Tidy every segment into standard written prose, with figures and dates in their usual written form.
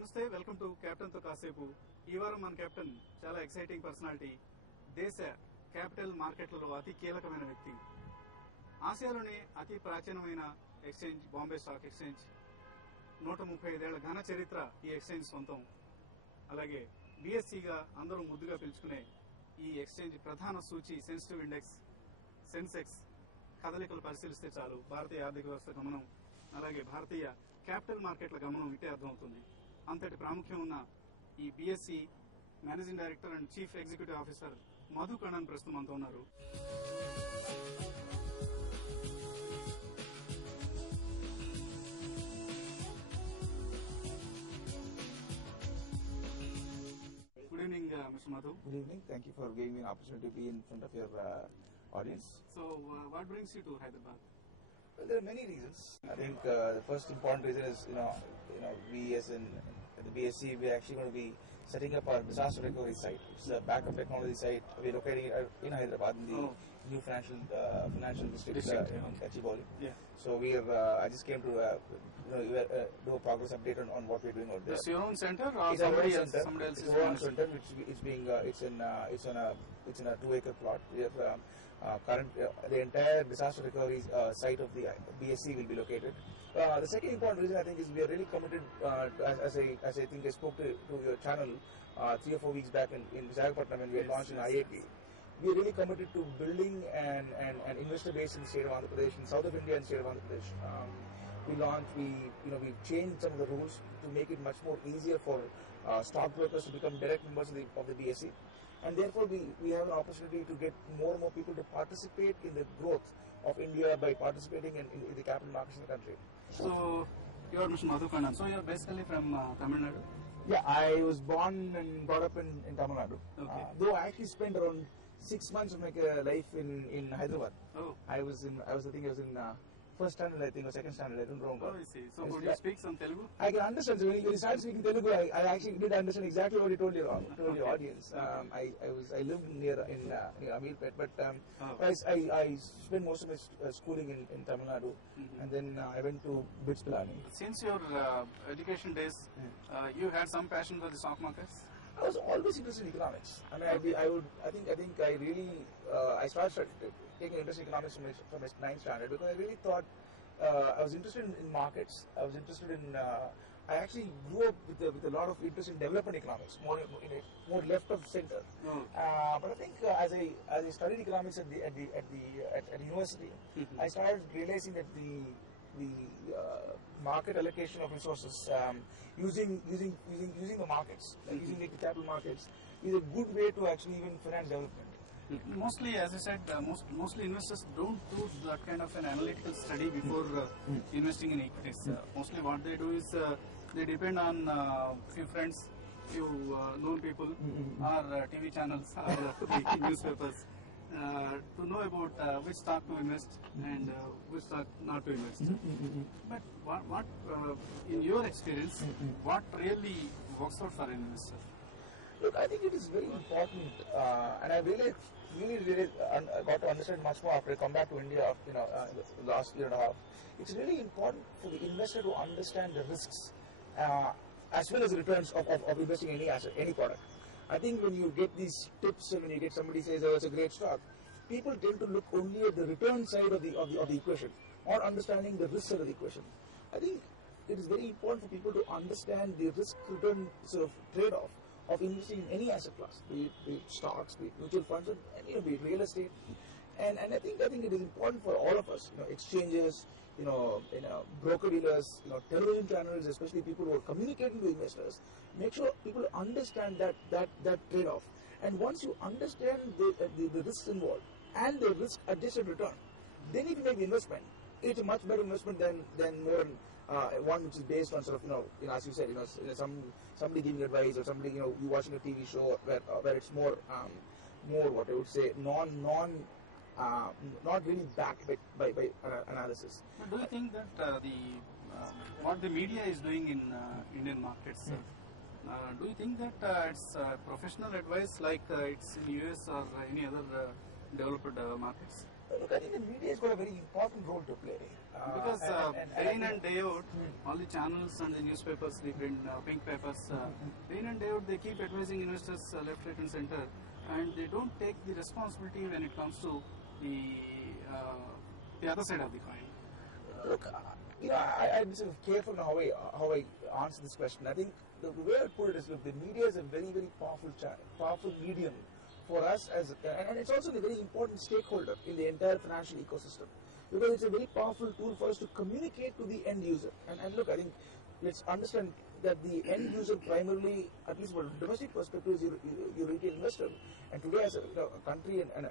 నమస్తే, welcome to captain తో కాసేపు. ఈ వారం మన కెప్టెన్ చాలా ఎక్సైటింగ్ పర్సనాలిటీ, దేశ క్యాపిటల్ మార్కెట్లలో అతి కీలకమైన వ్యక్తి. ఆసియాలోనే అతి ప్రాచీనమైన ఎక్స్చేంజ్ బాంబే స్టాక్ ఎక్స్చేంజ్, 135 ఏళ్ల ఘన చరిత్ర ఈ ఎక్స్చేంజ్ సొంతం. అలాగే బిఎస్సిగా అందరూ ముద్దుగా పిలుచుకునే ఈ ఎక్స్చేంజ్ ప్రధాన సూచి సెన్సిటివ్ ఇండెక్స్ సెన్సెక్స్ కదలికలు పరిశీలిస్తే చాలు భారతీయ ఆర్థిక వ్యవస్థ గమనం, అలాగే భారతీయ క్యాపిటల్ మార్కెట్ల గమనం ఇటే అర్థమవుతుంది. అంతటి ప్రాముఖ్యం ఉన్న ఈ BSE managing director and chief executive officer Madhu Kannan ప్రస్తుతం మనతో ఉన్నారు. Good evening, Mr. Madhu. Good evening. Thank you for giving me an opportunity to be in front of your audience. So, what brings you to Hyderabad? Well, there are many reasons. I think the first important reason is, we as in the BSE, we are actually going to be setting up our disaster recovery site. It's a backup technology site. We're locating it in Hyderabad in the new financial district in Gachibowli. Yeah. So I just came to do a progress update on what we're doing out there. It's your own center or It's somebody our own else? center. Somebody else's It's our own own center, which it's being it's in a 2-acre plot. We have the entire disaster recovery site of the BSE will be located. The second important reason I think is we are really committed, as I think I spoke to your channel 3 or 4 weeks back in Visakhapatnam when we had launched in IIT. We are really committed to building an investor base in the state of Andhra Pradesh, in south of India and state of Andhra Pradesh. We've changed some of the rules to make it much more easier for stockbrokers to become direct members of the BSE. And therefore, we have an opportunity to get more and more people to participate in the growth of India by participating in the capital markets in the country. So, you are Mr. Madhu Kannan. So, you are basically from Tamil Nadu? Yeah, I was born and brought up in Tamil Nadu. Okay. Though I actually spent around 6 months of my life in Hyderabad. Oh. I was in first standard, I think, or second standard, I don't remember. Oh, I see. So, could you speak some Telugu? I can understand. So when you started speaking Telugu, I actually did understand exactly what you told your audience. I lived near Ameerpet, but I spent most of my schooling in Tamil Nadu, and then I went to BITS Pilani. Since your education days, you had some passion for the stock markets? I was always interested in economics. I mean, I started taking interest in economics from my 9th standard because I really thought I was interested in markets. I was interested in. I actually grew up with a lot of interest in development economics, more left of center. But I think as I studied economics at university, I started realizing that the market allocation of resources using the markets, using the capital markets, is a good way to actually even finance development. Mostly, as I said, mostly investors don't do that kind of an analytical study before investing in equities. Mostly what they do is they depend on few friends, few known people, or TV channels, or the newspapers to know about which stock to invest and which stock not to invest. But what in your experience, what really works out for an investor? Look, I think it is very important, and I really got to understand much more after I come back to India after the last year and a half. It's really important for the investor to understand the risks as well as the returns of investing in any asset, any product. I think when you get these tips and when you get somebody says, "Oh, it's a great stock," people tend to look only at the return side of the equation, or understanding the risk side of the equation. I think it is very important for people to understand the risk-return sort of trade-off of investing in any asset class, be it stocks, be it mutual funds, or be it real estate. And I think it is important for all of us, exchanges, broker dealers, television channels, especially people who are communicating to investors. Make sure people understand that trade-off. And once you understand the risks involved and the risk-adjusted return, then if you make the investment, it's a much better investment than more one which is based on sort of as you said somebody giving advice or somebody you watching a TV show where it's more what I would say not really backed by analysis. But do you think that what the media is doing in Indian markets? Do you think that it's professional advice like it's in US or any other developed markets? Look, I think the media has got a very important role to play. Because day in and day out, all the channels and the newspapers, the print, pink papers, day in and day out, they keep advising investors left, right, and center, and they don't take the responsibility when it comes to the other side of the coin. Look, I'm sort of careful now how I answer this question. I think the way I put it is, look, the media is a very, very powerful medium for us and it's also a very important stakeholder in the entire financial ecosystem, because it's a very powerful tool for us to communicate to the end user. And look, I think let's understand that the end user primarily, at least from a domestic perspective, is your retail investor. And today, as a country, and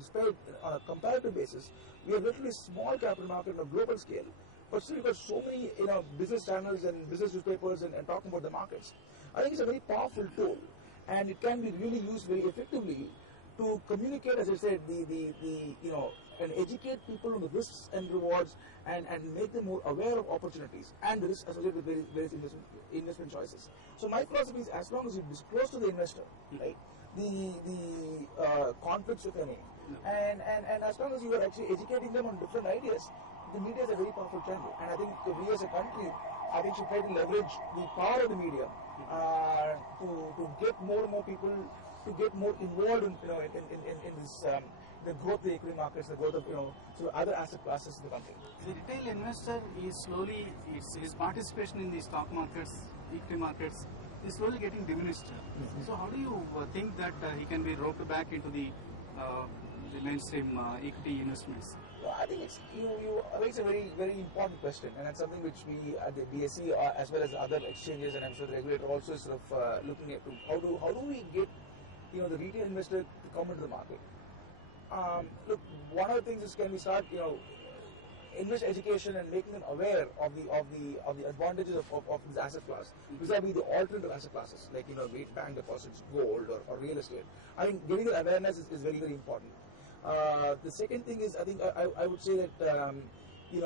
despite on a comparative basis, we are literally small capital market on a global scale, but still we've got so many business channels and business newspapers and talking about the markets. I think it's a very powerful tool, and it can be really used very effectively to communicate, as I said, and educate people on the risks and rewards, and make them more aware of opportunities and the risks associated with various investment choices. So my philosophy is, as long as you disclose to the investor, right, the conflicts, if any, and as long as you are actually educating them on different ideas, the media is a very powerful channel. And I think we as a country, I think should try to leverage the power of the media to get more and more people to get more involved in this the growth of the equity markets, the growth of sort of other asset classes in the country. The retail investor is slowly, his participation in the stock markets, equity markets, is slowly getting diminished. So how do you think that he can be roped back into the mainstream equity investments? Well, I think you raise a very, very important question, and it's something which we at the BSE as well as other exchanges, and I'm sure the regulator also is sort of looking at how do we get the retail investor to come into the market. Look, one of the things is, can we start invest education and making them aware of the advantages of this asset class, vis-a-vis the alternative asset classes like bank deposits, gold, or real estate. I think giving the awareness is very, very important. The second thing is, I think I would say that we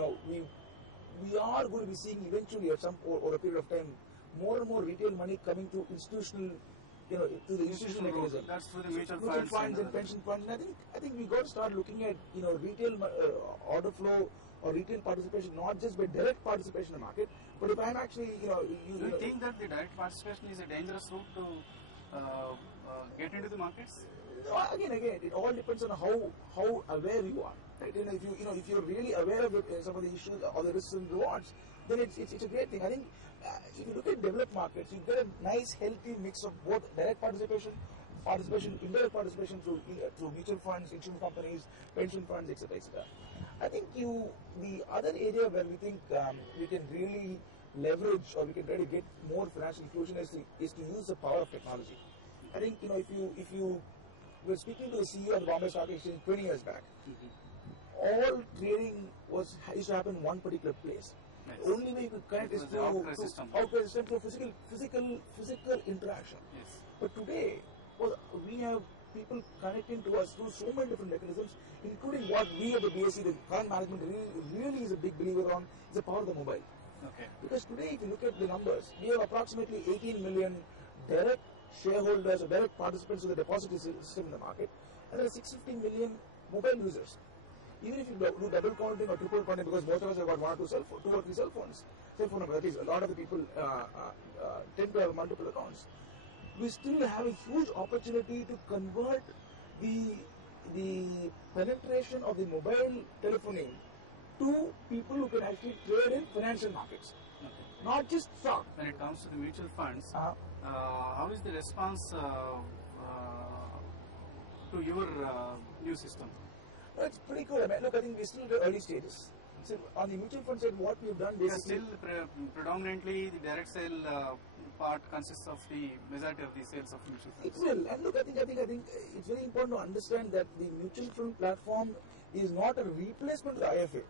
are going to be seeing eventually at some or a period of time more and more retail money coming to institutional to the institutional mechanism. That's through the mutual funds and pension funds. And I think we got to start looking at retail order flow or retail participation, not just by direct participation in the market, but if I'm actually do you think that the direct participation is a dangerous route to get into the markets? Again, it all depends on how aware you are. Right? If you're really aware of some of the issues or the risks and rewards, then it's a great thing. I think if you look at developed markets, you get a nice healthy mix of both direct participation, indirect participation through mutual funds, insurance companies, pension funds, etc., etc. I think the other area where we think we can really leverage or we can try to get more financial inclusion is to use the power of technology. I think if you were speaking to the CEO of the Bombay Stock Exchange 20 years back, all trading used to happen in one particular place. Yes. The only way you could connect is through outcry system, through physical interaction. Yes. But today, we have people connecting to us through so many different mechanisms, including what we at the BSE, the current management really is a big believer on, is the power of the mobile. Okay. Because today, if you look at the numbers, we have approximately 18 million direct shareholders or direct participants in the depository system in the market, and there are 650 million mobile users. Even if you do double counting or triple counting, because most of us have got two or three cell phones, at least a lot of the people tend to have multiple accounts. We still have a huge opportunity to convert the penetration of the mobile telephony to people who can actually trade in financial markets, not just stock. When it comes to the mutual funds, how is the response to your new system? Well, it's pretty good. I think we're still in the early stages. So on the mutual fund side, what we've done basically... Still predominantly the direct sale part consists of the majority of the sales of mutual funds. It will. And look, I think it's very important to understand that the mutual fund platform is not a replacement to the IFA.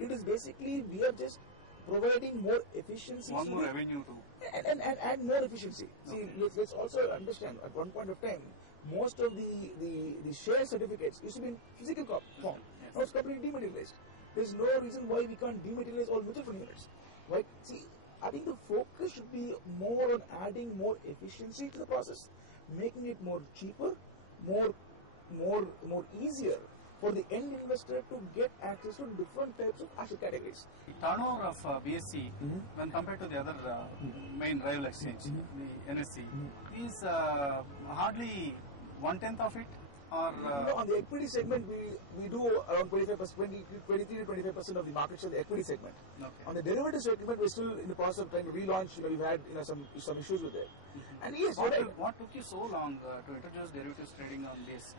It is basically, we are just providing more efficiency. One more revenue too. And add more efficiency. Okay. See, let's also understand, at one point of time, most of the share certificates used to be in physical form. Yes. Now it's completely dematerialized. There's no reason why we can't dematerialize all mutual fund units. Right? See, I think the focus should be more on adding more efficiency to the process, making it more cheaper, more more easier for the end investor to get access to different types of asset categories. The turnover of BSE when compared to the other main rival exchange, the NSE, is hardly 1/10 of it. Or on the equity segment, we do around 23 to 25% of the market share in the equity segment. Okay. On the derivative segment, we're still in the process of trying to relaunch. We've had some issues with it. And yes, what took you so long to introduce derivatives trading on BSE?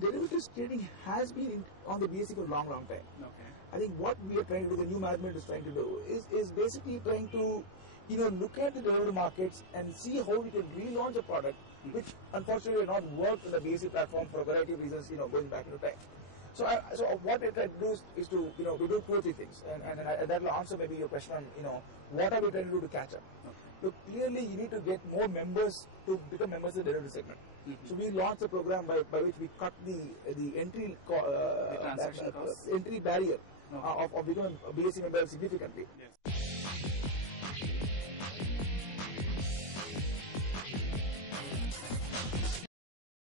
Derivatives trading has been on the BSE for a long time. Okay. I think what we are trying to do, the new management is trying to do, is basically trying to look at the derivative markets and see how we can relaunch a product which unfortunately not worked on the BSE platform for a variety of reasons, going back into time. So what I try to do is to, we do 2 or 3 things, and that will answer maybe your question on, what are we trying to do to catch up. Okay. Look, clearly you need to get more members to become members of the derivative segment. So we launched a program by which we cut the entry transaction cost? entry barrier of becoming a BSE member significantly. Yes.